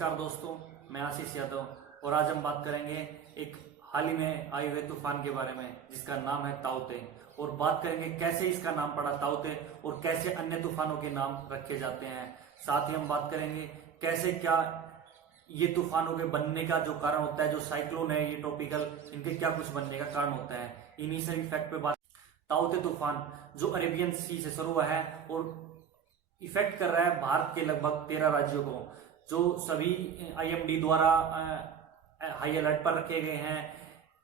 नमस्कार दोस्तों, मैं आशीष यादव और आज हम बात करेंगे एक हाल ही में आए हुए तूफान के बारे में जिसका नाम है ताउते। और बात करेंगे कैसे इसका नाम पड़ा ताउते और कैसे अन्य तूफानों के नाम रखे जाते हैं। साथ ही हम बात करेंगे कैसे क्या ये तूफानों के बनने का जो कारण होता है, जो साइक्लोन है ये ट्रॉपिकल, इनके क्या कुछ बनने का कारण होता है। इन्हीं से इफेक्ट पे बात। ताउते तूफान जो अरेबियन सी से शुरू हुआ है और इफेक्ट कर रहा है भारत के लगभग 13 राज्यों को, जो सभी IMD द्वारा हाई अलर्ट पर रखे गए हैं।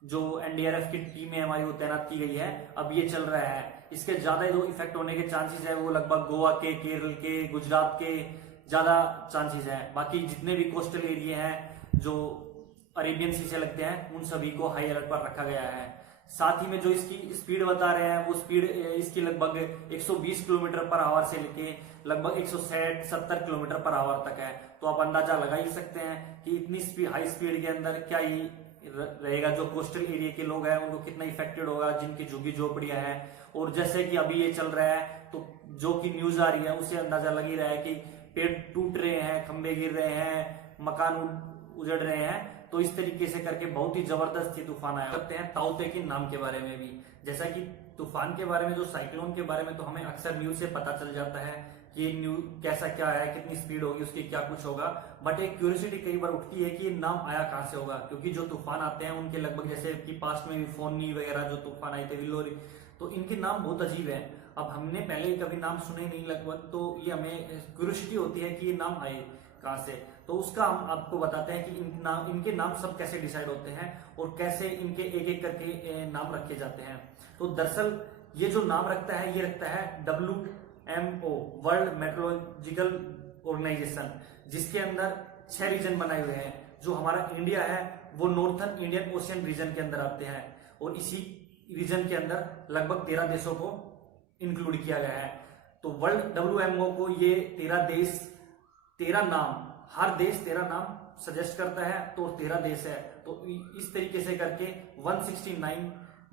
जो NDRF की टीमें हमारी वो तैनात की गई है, अब ये चल रहा है। इसके ज्यादा जो इफेक्ट होने के चांसेस है वो लगभग गोवा के, केरल के, गुजरात के ज्यादा चांसेस है। बाकी जितने भी कोस्टल एरिया हैं जो अरेबियन सी से लगते हैं उन सभी को हाई अलर्ट पर रखा गया है। साथ ही में जो इसकी स्पीड बता रहे हैं वो स्पीड इसकी लगभग 120 किलोमीटर पर आवर से लेके लगभग 160-70 किलोमीटर पर आवर तक है। तो आप अंदाजा लगा ही सकते हैं कि इतनी हाई स्पीड के अंदर क्या ही रहेगा। जो कोस्टल एरिया के लोग हैं उनको कितना इफेक्टेड होगा, जिनकी झुग्गी झोपड़ियां हैं। और जैसे कि अभी ये चल रहा है तो जो कि न्यूज आ रही है उससे अंदाजा लग ही रहा है कि पेड़ टूट रहे हैं, खंभे गिर रहे हैं, मकान उजड़ रहे हैं। तो इस तरीके से करके बहुत ही जबरदस्त ये तूफान आया करते हैं। ताउते के नाम के बारे में भी, जैसा कि तूफान के बारे में, जो साइक्लोन के बारे में तो हमें अक्सर न्यूज से पता चल जाता है कि ये न्यूज कैसा क्या है, कितनी स्पीड होगी, उसकी क्या कुछ होगा। बट एक क्यूरियोसिटी कई बार उठती है कि ये नाम आया कहाँ से होगा, क्योंकि जो तूफान आते हैं उनके लगभग, जैसे कि पास्ट में भी फोनी वगैरह जो तूफान आए थे, विलोरी, तो इनके नाम बहुत अजीब है। अब हमने पहले कभी नाम सुने नहीं लगभग, तो ये हमें क्यूरियोसिटी होती है कि ये नाम आए कहाँ से। तो उसका हम आपको बताते हैं कि इनके नाम सब कैसे डिसाइड होते हैं और कैसे इनके एक एक करके नाम रखे जाते हैं। तो दरअसल ये जो नाम रखता है ये रखता है WMO, वर्ल्ड मेट्रोलॉजिकल ऑर्गेनाइजेशन, जिसके अंदर 6 रीजन बनाए हुए हैं। जो हमारा इंडिया है वो नॉर्थर्न इंडियन ओशियन रीजन के अंदर आते हैं और इसी रीजन के अंदर लगभग 13 देशों को इंक्लूड किया गया है। तो वर्ल्ड WMO को ये 13 देश, 13 नाम, हर देश 13 नाम सजेस्ट करता है, तो 13 देश है। तो इस तरीके से करके 169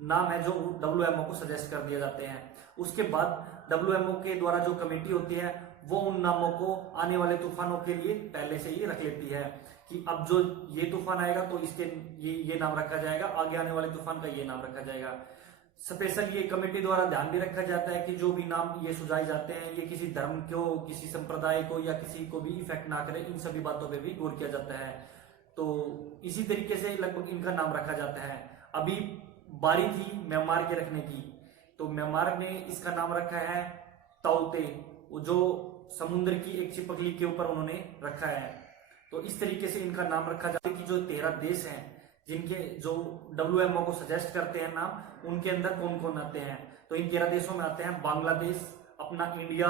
नाम है जो WMO को सजेस्ट कर दिए जाते हैं। उसके बाद WMO के द्वारा जो कमेटी होती है वो उन नामों को आने वाले तूफानों के लिए पहले से ही रख लेती है कि अब जो ये तूफान आएगा तो इसके ये नाम रखा जाएगा, आगे आने वाले तूफान का ये नाम रखा जाएगा। स्पेशल ये कमेटी द्वारा ध्यान भी रखा जाता है कि जो भी नाम ये सुझाए जाते हैं ये किसी धर्म को, किसी संप्रदाय को या किसी को भी इफेक्ट ना करे, इन सभी बातों पे भी गौर किया जाता है। तो इसी तरीके से लगभग इनका नाम रखा जाता है। अभी बारी थी म्यांमार के रखने की, तो म्यांमार ने इसका नाम रखा है ताउते, जो समुद्र की एक चिपकली के ऊपर उन्होंने रखा है। तो इस तरीके से इनका नाम रखा जाता है कि जो 13 देश हैं जिनके जो WMO को सजेस्ट करते हैं नाम, उनके अंदर कौन कौन आते हैं। तो इन 13 देशों में आते हैं बांग्लादेश, अपना India,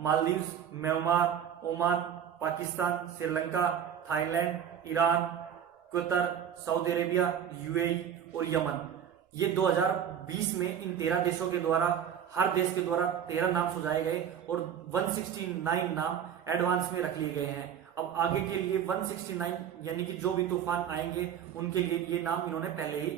Maldives, Myanmar, Oman, Pakistan, Sri Lanka, Thailand, Iran, Qatar, Saudi Arabia, UAE और यमन। ये 2020 में इन 13 देशों के द्वारा, हर देश के द्वारा 13 नाम सुझाए गए और 169 नाम एडवांस में रख लिए गए हैं। अब आगे के लिए 169 यानी कि जो भी तूफान आएंगे उनके लिए ये नाम इन्होंने पहले ही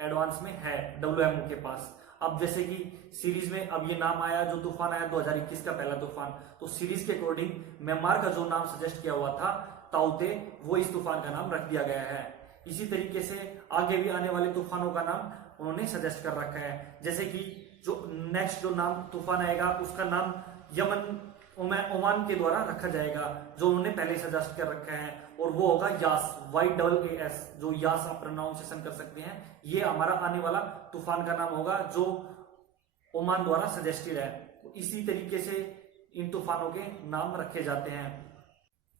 एडवांस में है WMO के पास। अब जैसे कि सीरीज में अब ये नाम आया, जो तूफान आया 2021 का पहला तूफान, तो सीरीज के अकॉर्डिंग म्यांमार का जो नाम सजेस्ट किया हुआ था ताउते, वो इस तूफान का नाम रख दिया गया है। इसी तरीके से आगे भी आने वाले तूफानों का नाम उन्होंने सजेस्ट कर रखा है। जैसे कि जो नेक्स्ट जो नाम तूफान आएगा उसका नाम यमन, ओमान के द्वारा रखा जाएगा, जो उन्होंने पहले सजेस्ट कर रखा है, और वो होगा यास, YAAS, जो यास आप प्रोनाउंसिएशन कर सकते हैं। ये हमारा आने वाला तूफान का नाम होगा जो ओमान द्वारा सजेस्टेड है। इसी तरीके से इन तूफानों के नाम रखे जाते हैं।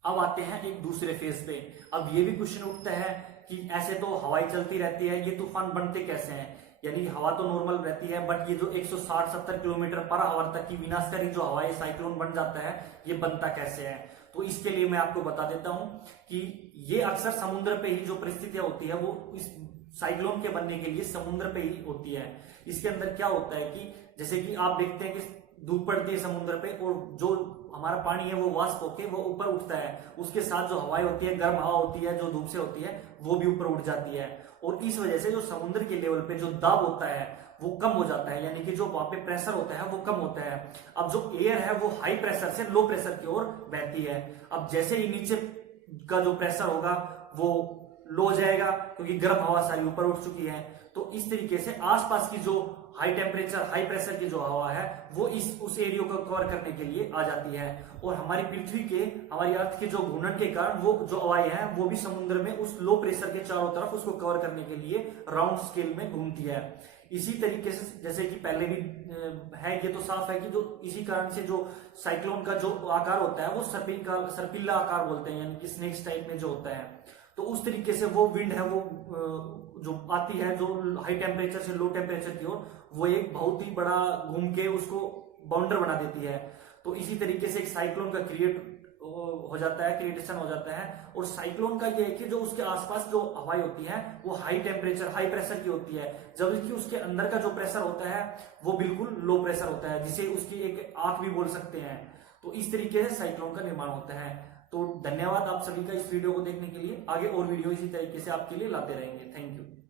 अब आते हैं एक दूसरे फेज पे। अब ये भी क्वेश्चन उठता है कि ऐसे तो हवाएं चलती रहती है, ये तूफान बनते कैसे हैं। यानी हवा तो नॉर्मल रहती है, बट ये जो 160-70 किलोमीटर पर आवर तक की विनाशकारी जो हवाएं साइक्लोन बन जाता है, ये बनता कैसे है। तो इसके लिए मैं आपको बता देता हूं कि ये अक्सर समुद्र पे ही जो परिस्थितियां होती है वो इस साइक्लोन के बनने के लिए समुद्र पे ही होती है। इसके अंदर क्या होता है कि जैसे कि आप देखते हैं कि धूप पड़ती है समुद्र पे और जो हमारा पानी है वो वाष्प होके वो ऊपर उठता है, उसके साथ जो हवाएं होती है, गर्म हवा होती है जो धूप से होती है, वो भी ऊपर उठ जाती है। और इस वजह से जो समुद्र के लेवल पे जो दाब होता है वो कम हो जाता है, यानी कि जो वहां पे प्रेशर होता है वो कम होता है। अब जो एयर है वो हाई प्रेशर से लो प्रेशर की ओर बहती है। अब जैसे ही नीचे का जो प्रेशर होगा वो लो हो जाएगा, क्योंकि गर्म हवा सारी ऊपर उठ चुकी है। तो इस तरीके से आसपास की जो हाई टेम्परेचर हाई प्रेशर की जो हवा है वो उस एरिया को कवर करने के लिए आ जाती है। और हमारी पृथ्वी के, हमारी अर्थ के जो घूर्णन के कारण वो जो हवाएं हैं वो भी समुद्र में उस लो प्रेशर के चारों तरफ उसको कवर करने के लिए राउंड स्केल में घूमती है। इसी तरीके से जैसे कि पहले भी है, ये तो साफ है कि जो इसी कारण से जो साइक्लोन का जो आकार होता है वो सर्पिला आकार बोलते हैं, यानी कि स्नेक्स टाइप में जो होता है। तो उस तरीके से वो विंड है वो जो आती है जो हाई टेम्परेचर से लो टेम्परेचर की ओर, वो एक बहुत ही बड़ा घूम के उसको बाउंडर बना देती है। तो इसी तरीके से एक साइक्लोन का हो जाता है, क्रिएटेशन हो जाता है। और साइक्लोन का ये है कि जो उसके आसपास जो हवाएं होती है वो हाई टेम्परेचर हाई प्रेशर की होती है, जबकि उसके अंदर का जो प्रेशर होता है वो बिल्कुल लो प्रेशर होता है, जिसे उसकी एक आंख भी बोल सकते हैं। तो इस तरीके से साइक्लोन का निर्माण होता है। तो धन्यवाद आप सभी का इस वीडियो को देखने के लिए। आगे और वीडियो इसी तरीके से आपके लिए लाते रहेंगे। Thank you.